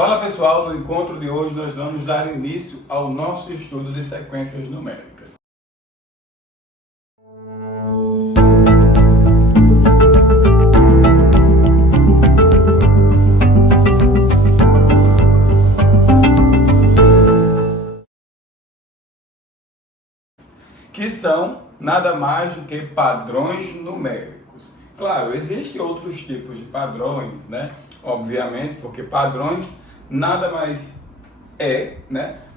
Fala pessoal, no encontro de hoje nós vamos dar início ao nosso estudo de sequências numéricas. Que são nada mais do que padrões numéricos. Claro, existem outros tipos de padrões, né? Obviamente, porque padrões nada mais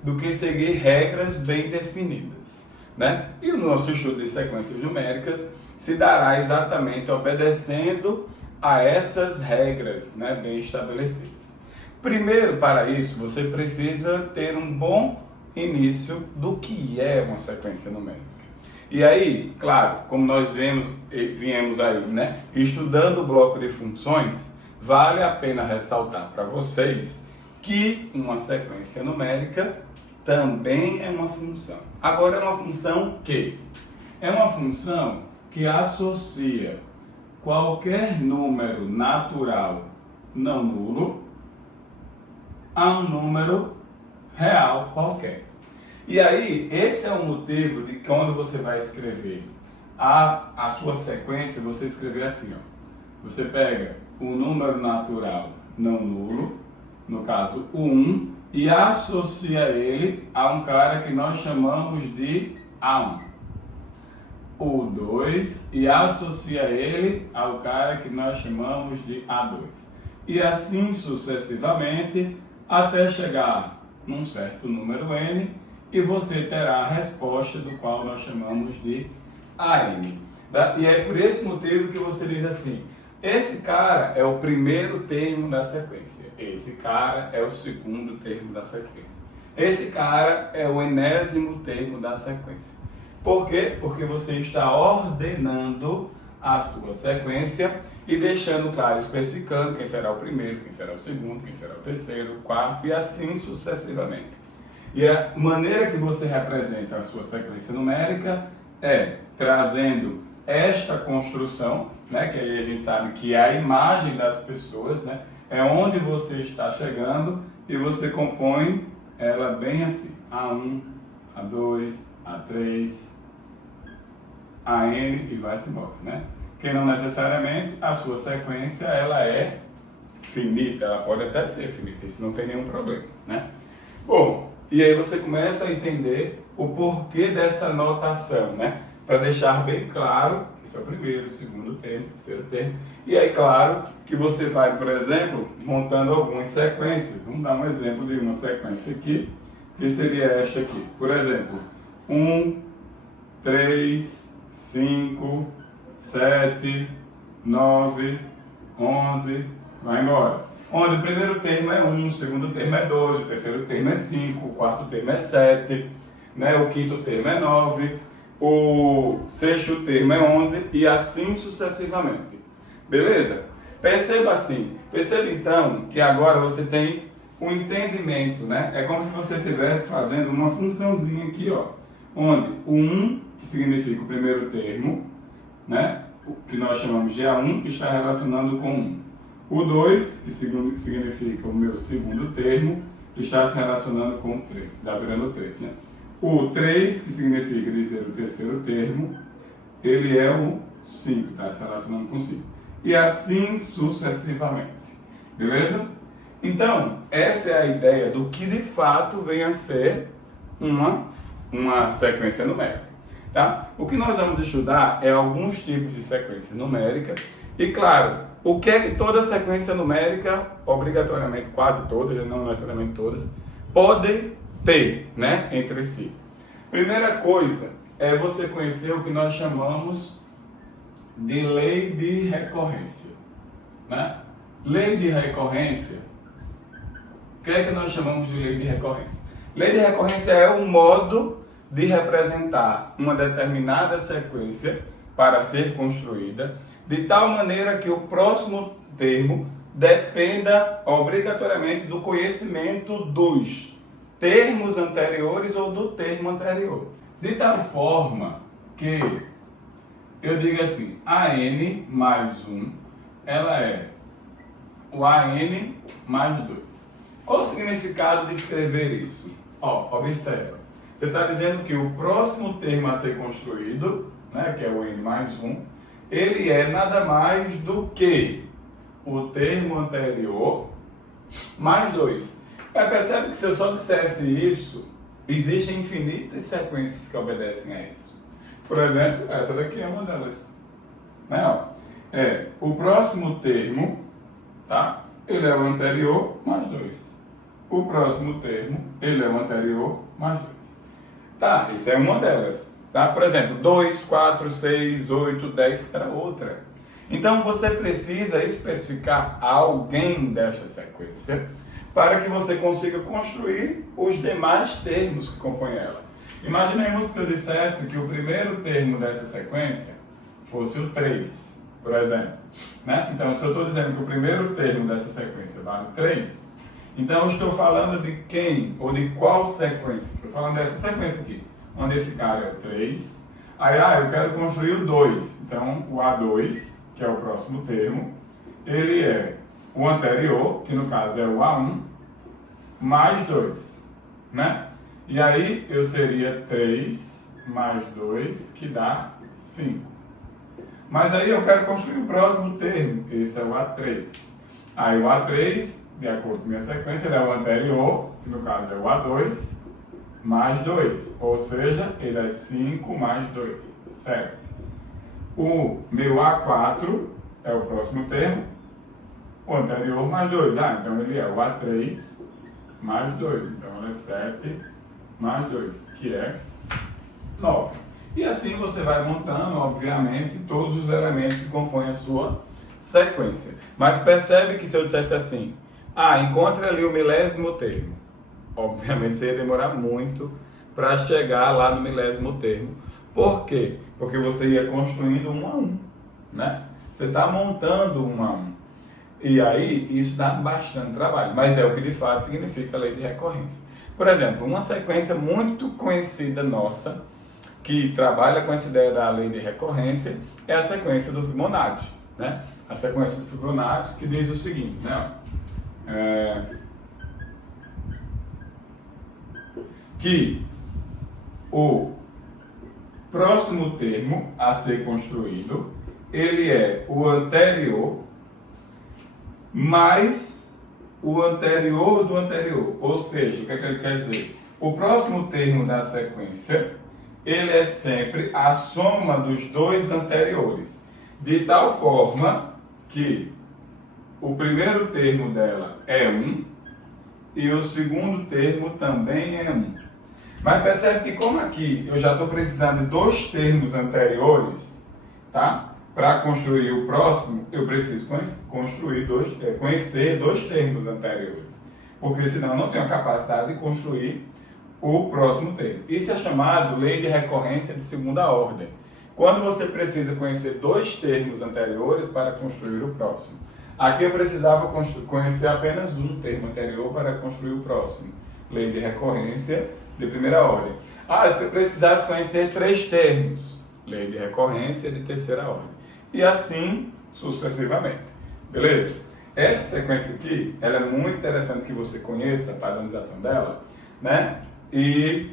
do que seguir regras bem definidas, né? E o nosso estudo de sequências numéricas se dará exatamente obedecendo a essas regras, né, bem estabelecidas. Primeiro, para isso, você precisa ter um bom início do que é uma sequência numérica. E aí, claro, como nós viemos aí, né, estudando o bloco de funções, vale a pena ressaltar para vocês que uma sequência numérica também é uma função. Agora, é uma função que? É uma função que associa qualquer número natural não nulo a um número real qualquer. E aí, esse é o motivo de que quando você vai escrever a sua sequência, você escrever assim, ó. Você pega o número natural não nulo, no caso o 1, e associa ele a um cara que nós chamamos de A1. O 2 e associa ele ao cara que nós chamamos de A2. E assim sucessivamente até chegar num certo número n, e você terá a resposta do qual nós chamamos de AN. E é por esse motivo que você diz assim: esse cara é o primeiro termo da sequência, esse cara é o segundo termo da sequência, esse cara é o enésimo termo da sequência. Por quê? Porque você está ordenando a sua sequência e deixando claro, especificando quem será o primeiro, quem será o segundo, quem será o terceiro, o quarto e assim sucessivamente. E a maneira que você representa a sua sequência numérica é trazendo esta construção, né, que aí a gente sabe que é a imagem das pessoas, né, é onde você está chegando e você compõe ela bem assim: A1, A2, A3, AN e vai-se embora, né? Que não necessariamente a sua sequência ela é finita, ela pode até ser finita, isso não tem nenhum problema, né? Bom, e aí você começa a entender o porquê dessa notação, né? Para deixar bem claro que esse é o primeiro, segundo termo, terceiro termo. E aí, claro, que você vai, por exemplo, montando algumas sequências. Vamos dar um exemplo de uma sequência aqui, que seria esta aqui. Por exemplo, 1, 3, 5, 7, 9, 11, vai embora. Onde o primeiro termo é 1, o segundo termo é 2, o terceiro termo é 5, o quarto termo é 7, né? O quinto termo é 9, o sexto termo é 11 e assim sucessivamente. Beleza? Perceba então que agora você tem um entendimento, né? É como se você estivesse fazendo uma funçãozinha aqui, ó, onde o 1, que significa o primeiro termo, né? O que nós chamamos de A1, está relacionando com 1. O 2, que significa o meu segundo termo, está se relacionando com o 3, está virando 3, né? O 3, que significa dizer o terceiro termo, ele é o 5, está se relacionando com 5. E assim sucessivamente. Beleza? Então, essa é a ideia do que de fato vem a ser uma sequência numérica. Tá? O que nós vamos estudar é alguns tipos de sequência numérica e, claro, o que é que toda sequência numérica, obrigatoriamente quase todas, não necessariamente todas, podem ter, né, entre si. Primeira coisa é você conhecer o que nós chamamos de lei de recorrência. Né? Lei de recorrência, o que é que nós chamamos de lei de recorrência? Lei de recorrência é um modo de representar uma determinada sequência para ser construída, de tal maneira que o próximo termo dependa obrigatoriamente do conhecimento dos termos anteriores ou do termo anterior. De tal forma que eu digo assim, AN mais 1, ela é o AN mais 2. Qual o significado de escrever isso? Ó, observa. Você está dizendo que o próximo termo a ser construído, né, que é o N mais 1, ele é nada mais do que o termo anterior mais 2. Mas percebe que se eu só dissesse isso, existem infinitas sequências que obedecem a isso. Por exemplo, essa daqui é uma delas. Não, é o próximo termo, tá? Ele é o anterior mais 2. O próximo termo, ele é o anterior mais 2. Tá, isso é uma delas. Tá? Por exemplo, 2, 4, 6, 8, 10 era outra. Então você precisa especificar alguém desta sequência para que você consiga construir os demais termos que compõem ela. Imaginemos que eu dissesse que o primeiro termo dessa sequência fosse o 3, por exemplo. Né? Então, se eu estou dizendo que o primeiro termo dessa sequência vale 3, então eu estou falando de quem ou de qual sequência? Estou falando dessa sequência aqui, onde esse cara é o 3. Aí, eu quero construir o 2. Então, o A2, que é o próximo termo, ele é o anterior, que no caso é o A1, mais 2, né? E aí eu seria 3 mais 2, que dá 5. Mas aí eu quero construir o próximo termo, esse é o A3. Aí o A3, de acordo com a minha sequência, ele é o anterior, que no caso é o A2, mais 2. Ou seja, ele é 5 mais 2, certo? O meu A4 é o próximo termo, o anterior mais 2. Então ele é o A3 mais 2. Então ele é 7 mais 2, que é 9. E assim você vai montando, obviamente, todos os elementos que compõem a sua sequência. Mas percebe que se eu dissesse assim, encontre ali o milésimo termo. Obviamente você ia demorar muito para chegar lá no milésimo termo. Por quê? Porque você ia construindo um a um, né? Você está montando um a um. E aí, isso dá bastante trabalho, mas é o que de fato significa a lei de recorrência. Por exemplo, uma sequência muito conhecida nossa, que trabalha com essa ideia da lei de recorrência, é a sequência do Fibonacci, né? A sequência do Fibonacci que diz o seguinte, né? Que o próximo termo a ser construído, ele é o anterior mais o anterior do anterior. Ou seja, o que é que ele quer dizer? O próximo termo da sequência, ele é sempre a soma dos dois anteriores. De tal forma que o primeiro termo dela é 1 e o segundo termo também é 1. Mas percebe que como aqui eu já estou precisando de dois termos anteriores, tá? Para construir o próximo, eu preciso conhecer dois termos anteriores. Porque senão eu não tenho a capacidade de construir o próximo termo. Isso é chamado lei de recorrência de segunda ordem. Quando você precisa conhecer dois termos anteriores para construir o próximo. Aqui eu precisava conhecer apenas um termo anterior para construir o próximo. Lei de recorrência de primeira ordem. Se eu precisasse conhecer três termos. Lei de recorrência de terceira ordem. E assim sucessivamente. Beleza? Essa sequência aqui, ela é muito interessante que você conheça a padronização dela, né? E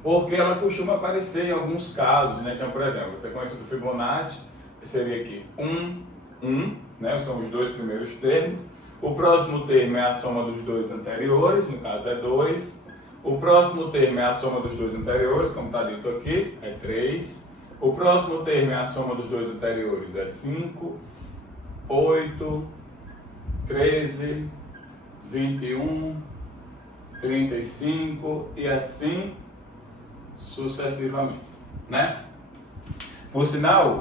porque ela costuma aparecer em alguns casos, né? Então, por exemplo, a sequência do Fibonacci seria aqui 1, né? São os dois primeiros termos. O próximo termo é a soma dos dois anteriores, no caso é 2. O próximo termo é a soma dos dois anteriores, como está dito aqui, é 3. O próximo termo é a soma dos dois anteriores, é 5, 8, 13, 21, 35 e assim sucessivamente, né? Por sinal,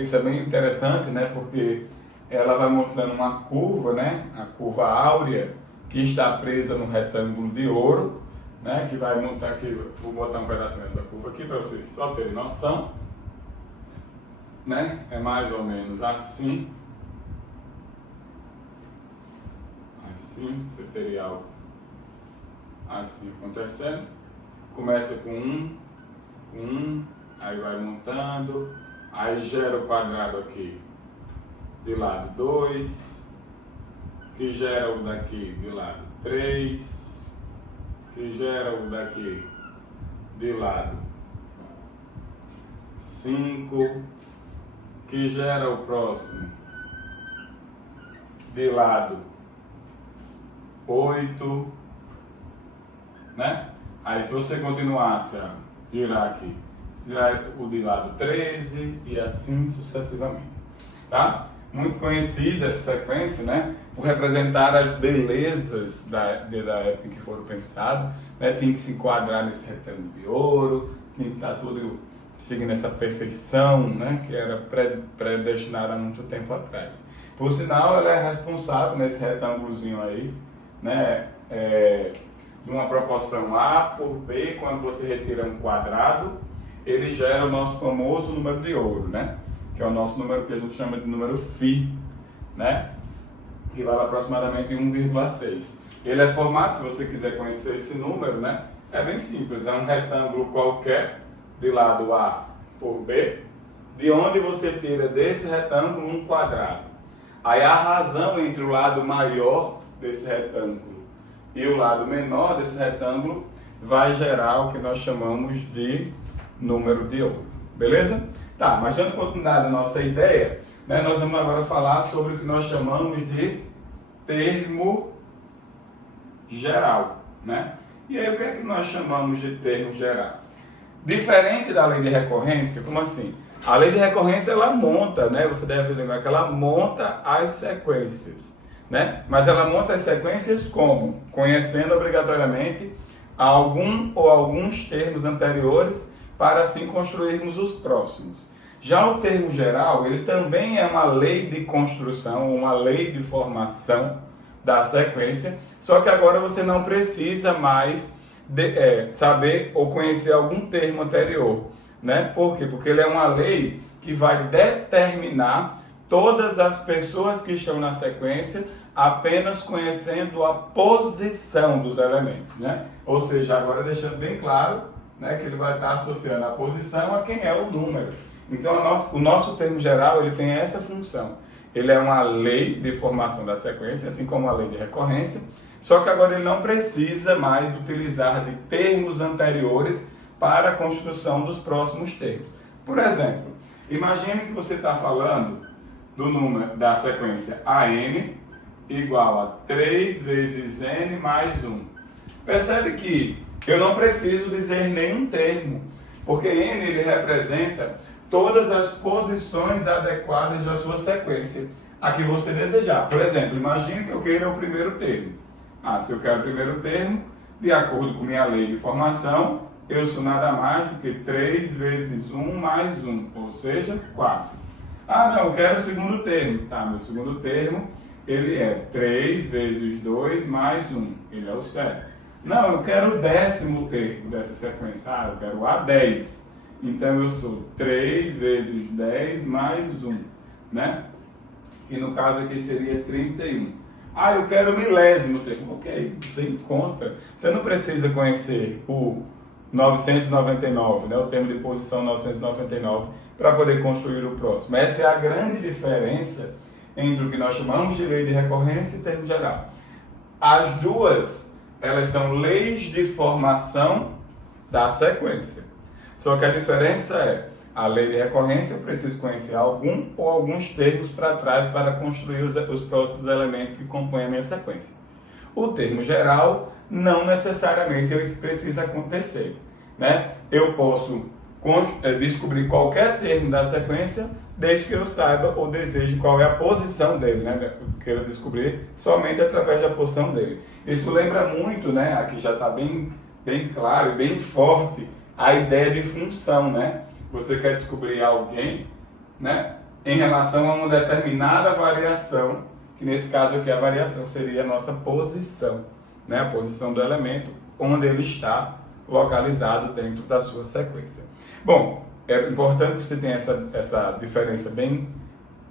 isso é bem interessante, né? Porque ela vai montando uma curva, né? A curva áurea, que está presa no retângulo de ouro, né? Que vai montar aqui, vou botar um pedacinho dessa curva aqui para vocês só terem noção, né? É mais ou menos assim. Assim, você teria algo assim acontecendo. Começa com 1, aí vai montando, aí gera o quadrado aqui de lado 2, que gera o daqui de lado 3, que gera o daqui de lado 5, que gera o próximo de lado 8, né? Aí se você continuasse a girar aqui, girar o de lado 13 e assim sucessivamente, tá? Muito conhecida essa sequência, né? Por representar as belezas da época em que foram pensadas, né? Tinha que se enquadrar nesse retângulo de ouro, tinha que estar tudo seguindo essa perfeição, né? Que era predestinada há muito tempo atrás. Por sinal, ela é responsável nesse retângulozinho aí, né? De uma proporção A por B, quando você retira um quadrado, ele gera o nosso famoso número de ouro, né? Que é o nosso número que a gente chama de número φ, né? Que vale aproximadamente 1,6. Ele é formado, se você quiser conhecer esse número, né? É bem simples, é um retângulo qualquer, de lado A por B, de onde você tira desse retângulo um quadrado. Aí a razão entre o lado maior desse retângulo e o lado menor desse retângulo vai gerar o que nós chamamos de número de ouro. Beleza? Tá, mas dando continuidade à nossa ideia, né, nós vamos agora falar sobre o que nós chamamos de termo geral, né? E aí o que é que nós chamamos de termo geral? Diferente da lei de recorrência, como assim? A lei de recorrência ela monta, né? Você deve lembrar que ela monta as sequências, né? Mas ela monta as sequências como? Conhecendo obrigatoriamente algum ou alguns termos anteriores para assim construirmos os próximos. Já o termo geral, ele também é uma lei de construção, uma lei de formação da sequência, só que agora você não precisa mais saber ou conhecer algum termo anterior, né? Por quê? Porque ele é uma lei que vai determinar todas as pessoas que estão na sequência apenas conhecendo a posição dos elementos, né? Ou seja, agora deixando bem claro, né, que ele vai estar associando a posição a quem é o número. Então, o nosso termo geral ele tem essa função. Ele é uma lei de formação da sequência, assim como a lei de recorrência, só que agora ele não precisa mais utilizar de termos anteriores para a construção dos próximos termos. Por exemplo, imagine que você está falando do número da sequência AN igual a 3 vezes N mais 1. Percebe que eu não preciso dizer nenhum termo, porque N ele representa todas as posições adequadas da sua sequência, a que você desejar. Por exemplo, imagine que eu queira o primeiro termo. Se eu quero o primeiro termo, de acordo com minha lei de formação, eu sou nada mais do que 3 vezes 1 mais 1, ou seja, 4. Não, eu quero o segundo termo. Meu segundo termo, ele é 3 vezes 2 mais 1, ele é o 7. Não, eu quero o 10º termo dessa sequência. Eu quero A10. Então eu sou 3 vezes 10 mais 1, né? Que no caso aqui seria 31. Eu quero o milésimo termo. Ok, você encontra. Você não precisa conhecer o 999, né? O termo de posição 999, para poder construir o próximo. Essa é a grande diferença entre o que nós chamamos de lei de recorrência e termo geral. As duas, elas são leis de formação da sequência. Só que a diferença é, a lei de recorrência eu preciso conhecer algum ou alguns termos para trás para construir os próximos elementos que compõem a minha sequência. O termo geral, não necessariamente isso precisa acontecer, né? Eu posso descobrir qualquer termo da sequência, desde que eu saiba ou deseje qual é a posição dele, né? Eu quero descobrir somente através da posição dele. Isso lembra muito, né? Aqui já está bem claro e bem forte, a ideia de função, né? Você quer descobrir alguém, né, em relação a uma determinada variação, que nesse caso aqui a variação seria a nossa posição, né? A posição do elemento onde ele está localizado dentro da sua sequência. Bom, é importante que você tenha essa diferença bem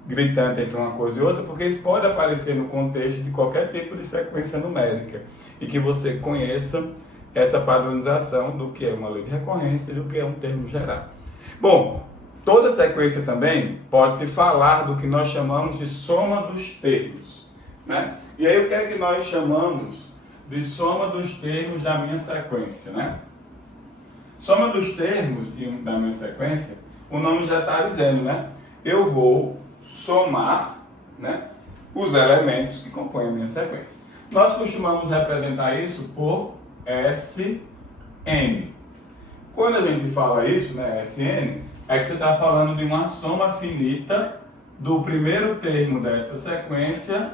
gritante entre uma coisa e outra, porque isso pode aparecer no contexto de qualquer tipo de sequência numérica e que você conheça essa padronização do que é uma lei de recorrência e do que é um termo geral. Bom, toda sequência também pode-se falar do que nós chamamos de soma dos termos, né? E aí o que é que nós chamamos de soma dos termos da minha sequência, né? Soma dos termos da minha sequência, o nome já está dizendo, né? Eu vou somar, né, os elementos que compõem a minha sequência. Nós costumamos representar isso por Sn. Quando a gente fala isso, né, Sn, é que você está falando de uma soma finita do primeiro termo dessa sequência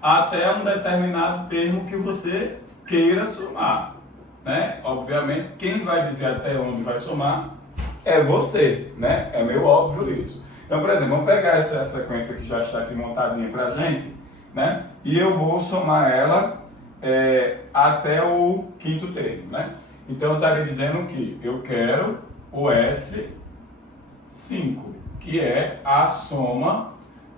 até um determinado termo que você queira somar, né? Obviamente, quem vai dizer até onde vai somar é você, né? É meio óbvio isso. Então, por exemplo, vamos pegar essa sequência que já está aqui montadinha pra gente, né? E eu vou somar ela até o quinto termo, né? Então, eu estaria dizendo que eu quero o S5, que é a soma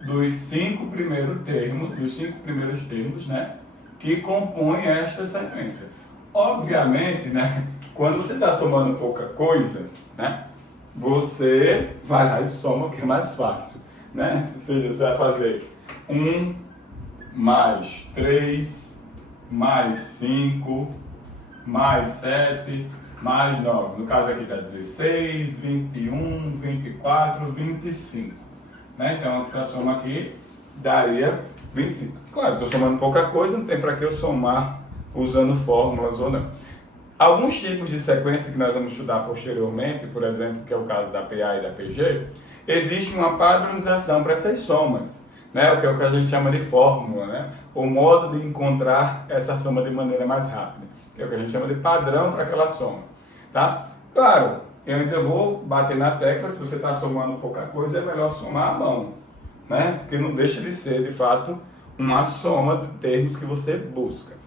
dos cinco primeiros termos, né, que compõem esta sequência. Obviamente, né, quando você está somando pouca coisa, né, você vai lá e soma, que é mais fácil, né? Ou seja, você vai fazer 1 mais 3 mais 5 mais 7 mais 9. No caso aqui está 16, 21, 24, 25. Né? Então, essa soma aqui daria 25. Claro, estou somando pouca coisa, não tem para que eu somar usando fórmulas ou não. Alguns tipos de sequência que nós vamos estudar posteriormente, por exemplo, que é o caso da PA e da PG, existe uma padronização para essas somas, né? O que é o que a gente chama de fórmula, né? O modo de encontrar essa soma de maneira mais rápida, que é o que a gente chama de padrão para aquela soma. Tá? Claro, eu ainda vou bater na tecla, se você está somando pouca coisa, é melhor somar à mão, né? Porque não deixa de ser, de fato, uma soma de termos que você busca.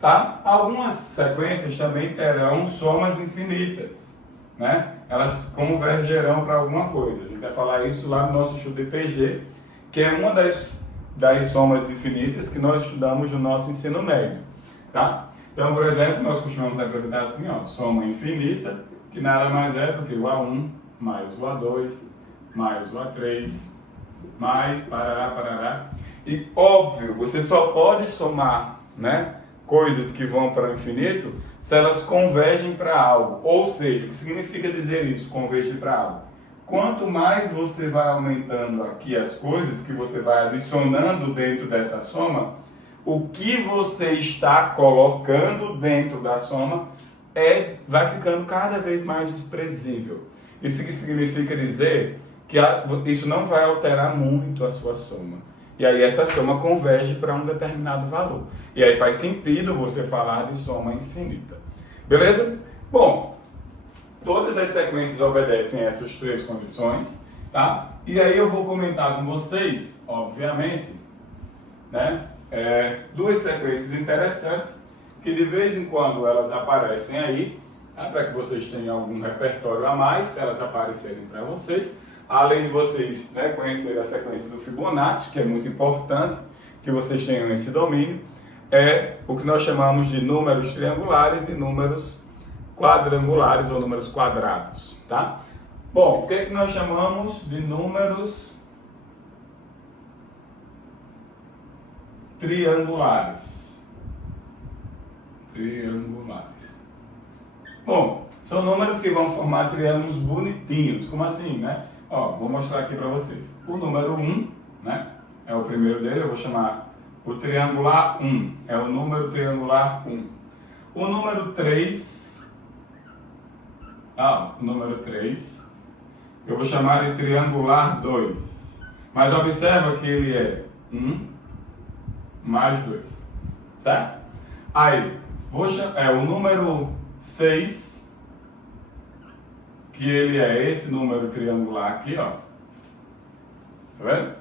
Tá? Algumas sequências também terão somas infinitas, né? Elas convergerão para alguma coisa. A gente vai falar isso lá no nosso estudo de PG, que é uma das somas infinitas que nós estudamos no nosso ensino médio. Tá? Então, por exemplo, nós costumamos representar assim, ó, soma infinita, que nada mais é do que o A1 mais o A2 mais o A3 mais parará. E óbvio, você só pode somar, né, coisas que vão para o infinito se elas convergem para algo. Ou seja, o que significa dizer isso, convergir para algo? Quanto mais você vai aumentando aqui as coisas que você vai adicionando dentro dessa soma, o que você está colocando dentro da soma vai ficando cada vez mais desprezível. Isso que significa dizer que isso não vai alterar muito a sua soma. E aí essa soma converge para um determinado valor. E aí faz sentido você falar de soma infinita. Beleza? Bom, todas as sequências obedecem a essas três condições, tá? E aí eu vou comentar com vocês, obviamente, né, duas sequências interessantes que de vez em quando elas aparecem aí, tá? Para que vocês tenham algum repertório a mais, elas aparecerem para vocês. Além de vocês, né, conhecerem a sequência do Fibonacci, que é muito importante que vocês tenham esse domínio, é o que nós chamamos de números triangulares e números quadrangulares ou números quadrados, tá? Bom, o que é que nós chamamos de números triangulares? Bom, são números que vão formar triângulos bonitinhos. Como assim, né? Ó, vou mostrar aqui para vocês. O número 1, né, é o primeiro dele, eu vou chamar o triangular 1. É o número triangular 1. O número 3, eu vou chamar de triangular 2. Mas observa que ele é 1 mais 2, certo? Aí, o número 6, que ele é esse número triangular aqui, ó. Tá vendo?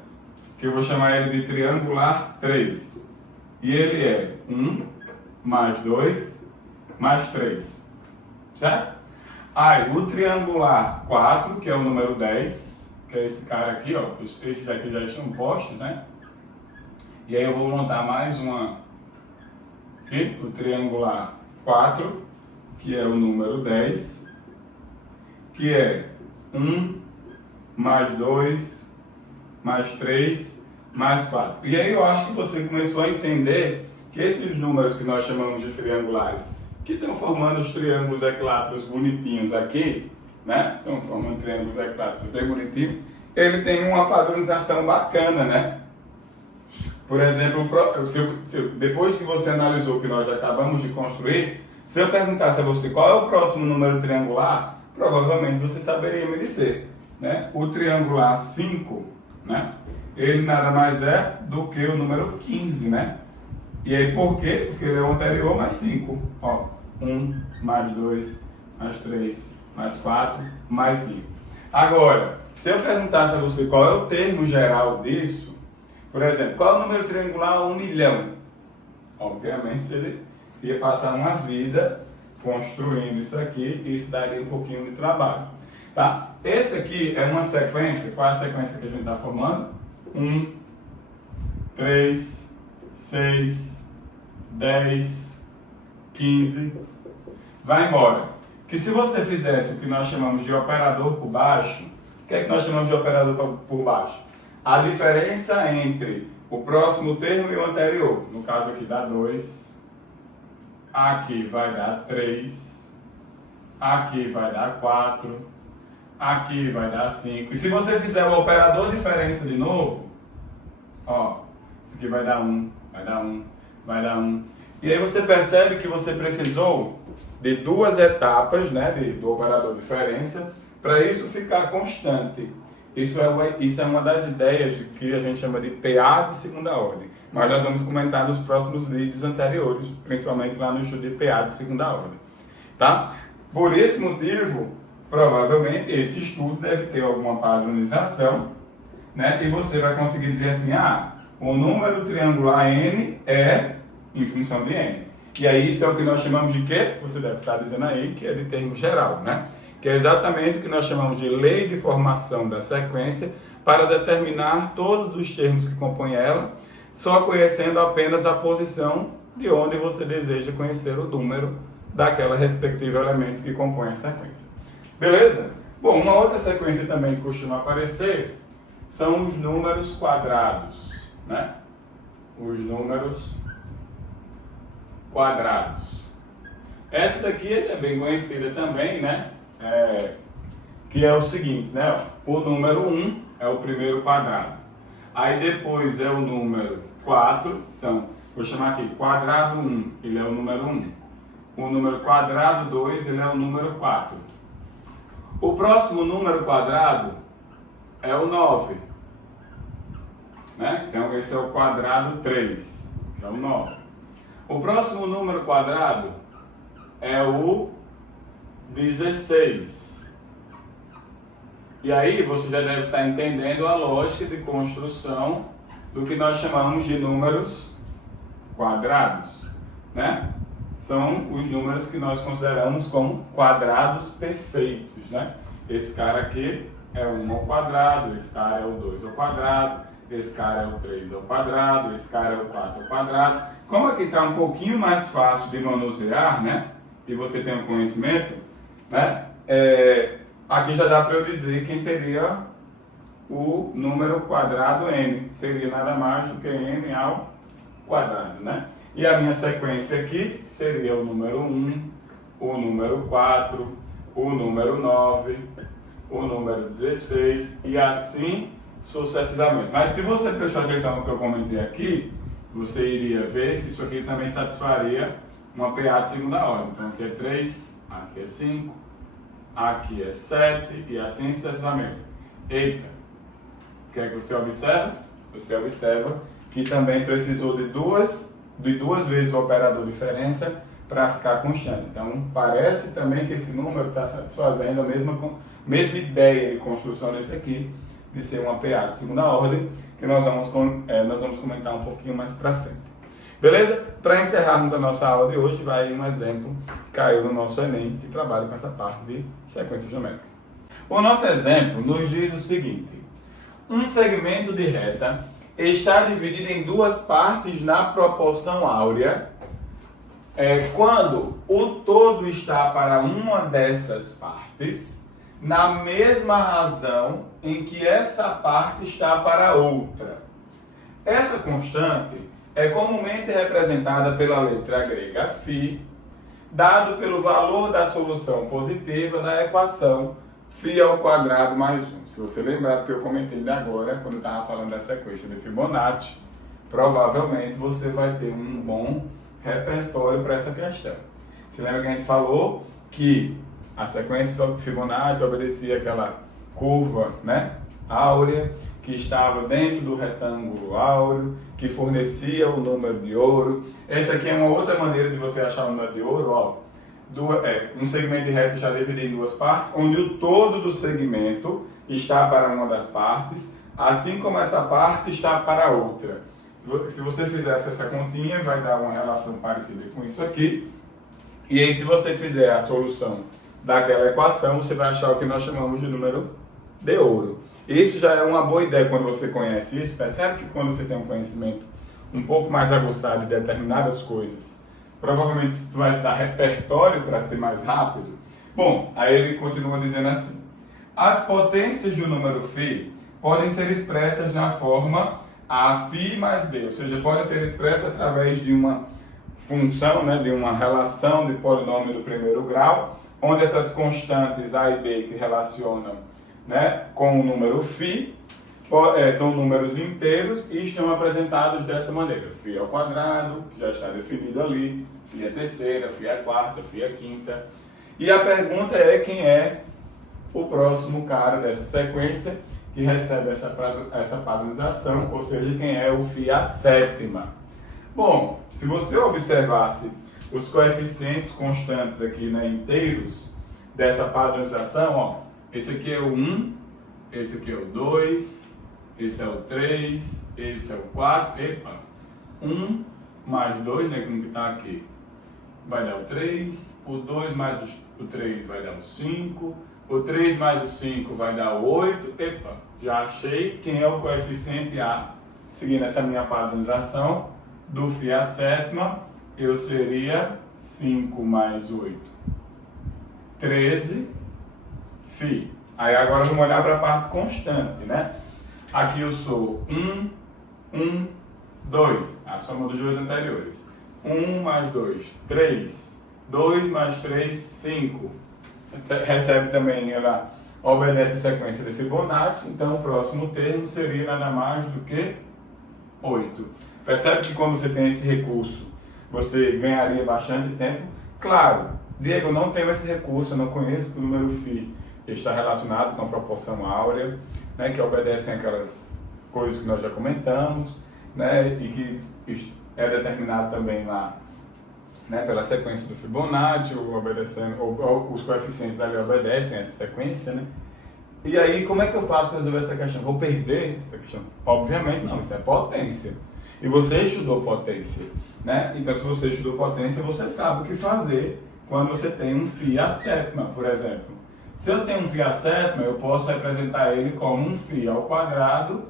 Que eu vou chamar ele de triangular 3. E ele é 1 mais 2 mais 3. Certo? Aí, o triangular 4, que é o número 10, que é esse cara aqui, ó. Esses aqui já estão postos, né? E aí eu vou montar mais uma aqui, o triangular 4, que é o número 10, que é 1 mais 2 mais 3 mais 4. E aí eu acho que você começou a entender que esses números que nós chamamos de triangulares, que estão formando os triângulos equiláteros bonitinhos aqui, né? Estão formando triângulos equiláteros bem bonitinhos, ele tem uma padronização bacana, né? Por exemplo, depois que você analisou o que nós acabamos de construir, se eu perguntasse a você qual é o próximo número triangular, provavelmente você saberia me dizer, né? O triangular 5, né? Ele nada mais é do que o número 15, né? E aí por quê? Porque ele é o anterior mais 5. Ó, 1, mais 2, mais 3, mais 4, mais 5. Agora, se eu perguntasse a você qual é o termo geral disso, por exemplo, qual é o número triangular 1 milhão? Obviamente, ele ia passar uma vida construindo isso aqui e isso daria um pouquinho de trabalho. Tá? Esse aqui é uma sequência, qual é a sequência que a gente está formando? 1, 3, 6, 10, 15, vai embora. Que se você fizesse o que nós chamamos de operador por baixo, o que é que nós chamamos de operador por baixo? A diferença entre o próximo termo e o anterior. No caso aqui dá 2, aqui vai dar 3, aqui vai dar 4, aqui vai dar 5. E se você fizer o operador diferença de novo, ó, isso aqui vai dar 1, vai dar 1, vai dar 1. E aí você percebe que você precisou de duas etapas, né, do operador diferença, para isso ficar constante. Isso é uma das ideias de que a gente chama de PA de segunda ordem. Mas nós vamos comentar nos próximos vídeos anteriores, principalmente lá no estudo de PA de segunda ordem. Tá? Por esse motivo, provavelmente esse estudo deve ter alguma padronização, né? E você vai conseguir dizer assim, o número triangular n é em função de n. E aí isso é o que nós chamamos de quê? Você deve estar dizendo aí que é de termo geral, né? Que é exatamente o que nós chamamos de lei de formação da sequência para determinar todos os termos que compõem ela, só conhecendo apenas a posição de onde você deseja conhecer o número daquela respectiva elemento que compõe a sequência. Beleza? Bom, uma outra sequência também que costuma aparecer são os números quadrados, né? Os números quadrados. Essa daqui é bem conhecida também, né? Que é o seguinte, né? O número 1 é o primeiro quadrado. Aí depois é o número 4. Então, vou chamar aqui quadrado 1, ele é o número 1. O número quadrado 2, ele é o número 4. O próximo número quadrado é o 9. Né? Então, esse é o quadrado 3, que é o 9. O próximo número quadrado é o 16. E aí você já deve estar entendendo a lógica de construção do que nós chamamos de números quadrados, né? São os números que nós consideramos como quadrados perfeitos, né? Esse cara aqui é o 1 ao quadrado, esse cara é o 2 ao quadrado, esse cara é o 3 ao quadrado, esse cara é o 4 ao quadrado. Como aqui está um pouquinho mais fácil de manusear, né? E você tem um conhecimento, né? Aqui já dá para eu dizer quem seria o número quadrado n. Seria nada mais do que n ao quadrado, né? E a minha sequência aqui seria o número 1, o número 4, o número 9, o número 16 e assim sucessivamente. Mas se você prestar atenção no que eu comentei aqui, você iria ver se isso aqui também satisfaria uma PA de segunda ordem. Então aqui é 3, aqui é 5, aqui é 7 e assim sucessivamente. Eita! O que é que você observa? Você observa que também precisou de duas vezes o operador diferença para ficar constante. Então parece também que esse número está satisfazendo a mesma ideia de construção desse aqui, de ser uma PA de segunda ordem, que nós vamos comentar um pouquinho mais para frente. Beleza? Para encerrarmos a nossa aula de hoje, vai aí um exemplo que caiu no nosso Enem, que trabalha com essa parte de sequência geométrica. O nosso exemplo nos diz o seguinte: um segmento de reta está dividido em duas partes na proporção áurea, quando o todo está para uma dessas partes, na mesma razão em que essa parte está para outra. Essa constante é comumente representada pela letra grega φ, dado pelo valor da solução positiva da equação φ² mais 1. Se você lembrar do que eu comentei agora, quando eu estava falando da sequência de Fibonacci, provavelmente você vai ter um bom repertório para essa questão. Você lembra que a gente falou que a sequência Fibonacci obedecia aquela curva, né, áurea, que estava dentro do retângulo áureo, que fornecia o número de ouro. Essa aqui é uma outra maneira de você achar o número de ouro. Ó. Um segmento de reta está dividido em duas partes, onde o todo do segmento está para uma das partes, assim como essa parte está para a outra. Se você fizesse essa continha, vai dar uma relação parecida com isso aqui. E aí, se você fizer a solução daquela equação, você vai achar o que nós chamamos de número de ouro. Isso já é uma boa ideia quando você conhece isso. Percebe que quando você tem um conhecimento um pouco mais aguçado de determinadas coisas, provavelmente isso vai dar repertório para ser mais rápido. Bom, aí ele continua dizendo assim: as potências do número φ podem ser expressas na forma Aφ mais b, ou seja, podem ser expressas através de uma função, né, de uma relação de polinômio do primeiro grau, onde essas constantes A e B que relacionam, né, com o número φ são números inteiros e estão apresentados dessa maneira: φ², que já está definido ali, φ², φ², φ². E a pergunta é quem é o próximo cara dessa sequência que recebe essa padronização, ou seja, quem é o φ². Bom, se você observasse os coeficientes constantes aqui, né, inteiros dessa padronização, ó, esse aqui é o 1, esse aqui é o 2, esse é o 3, esse é o 4, 1 mais 2, né, como que está aqui, vai dar o 3, o 2 mais o 3 vai dar o 5, o 3 mais o 5 vai dar o 8, já achei quem é o coeficiente A, seguindo essa minha padronização do φ², eu seria 5 mais 8, 13 φ. Aí agora vamos olhar para a parte constante, né? Aqui eu sou 1, 1, 2, a soma dos dois anteriores. 1 mais 2, 3. 2 mais 3, 5. Recebe também, ela obedece a sequência de Fibonacci, então o próximo termo seria nada mais do que 8. Percebe que quando você tem esse recurso, você ganharia bastante tempo? Claro, Diego, eu não tenho esse recurso, eu não conheço o número φ. Está relacionado com a proporção áurea, né, que obedecem aquelas coisas que nós já comentamos, né, e que é determinado também lá, né, pela sequência do Fibonacci, ou os coeficientes ali obedecem a essa sequência, né? E aí, como é que eu faço para resolver essa questão? Vou perder essa questão? Obviamente não, isso é potência. E você estudou potência, né? Então, se você estudou potência, você sabe o que fazer quando você tem um φ², por exemplo. Se eu tenho um φ², eu posso representar ele como um φ²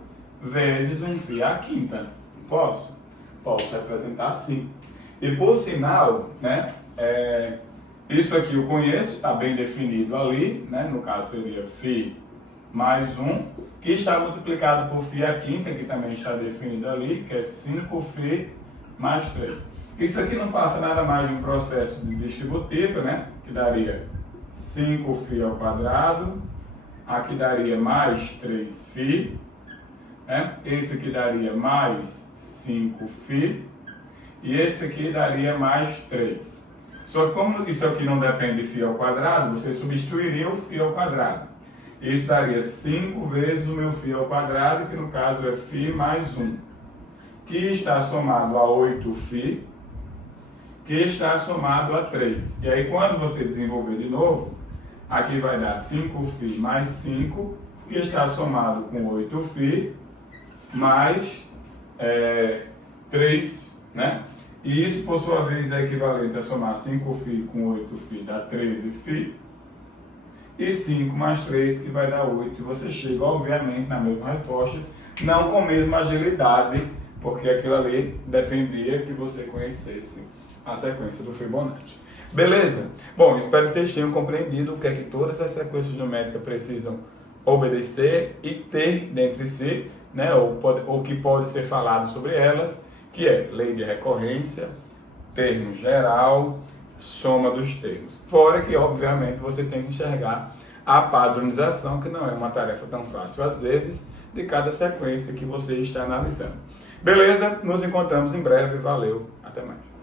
vezes um φ². Posso? Posso representar assim. E por sinal, né, isso aqui eu conheço, está bem definido ali, né, no caso seria φ mais 1, que está multiplicado por φ², que também está definido ali, que é 5φ mais 3. Isso aqui não passa nada mais de um processo de distributiva, né, que daria 5φ², aqui daria mais 3φ, né? Esse aqui daria mais 5φ, e esse aqui daria mais 3. Só que como isso aqui não depende de φ², você substituiria o φ². Isso daria 5 vezes o meu φ², que no caso é φ mais 1, que está somado a 8φ, que está somado a 3. E aí, quando você desenvolver de novo, aqui vai dar 5φ mais 5, que está somado com 8φ, mais 3, né? E isso, por sua vez, é equivalente a somar 5φ com 8φ, dá 13φ, e 5 mais 3, que vai dar 8. E você chega, obviamente, na mesma resposta, não com a mesma agilidade, porque aquilo ali dependia que você conhecesse a sequência do Fibonacci. Beleza? Bom, espero que vocês tenham compreendido o que é que todas as sequências numéricas precisam obedecer e ter dentre si, né, ou que pode ser falado sobre elas, que é lei de recorrência, termo geral, soma dos termos. Fora que, obviamente, você tem que enxergar a padronização, que não é uma tarefa tão fácil, às vezes, de cada sequência que você está analisando. Beleza? Nos encontramos em breve. Valeu. Até mais.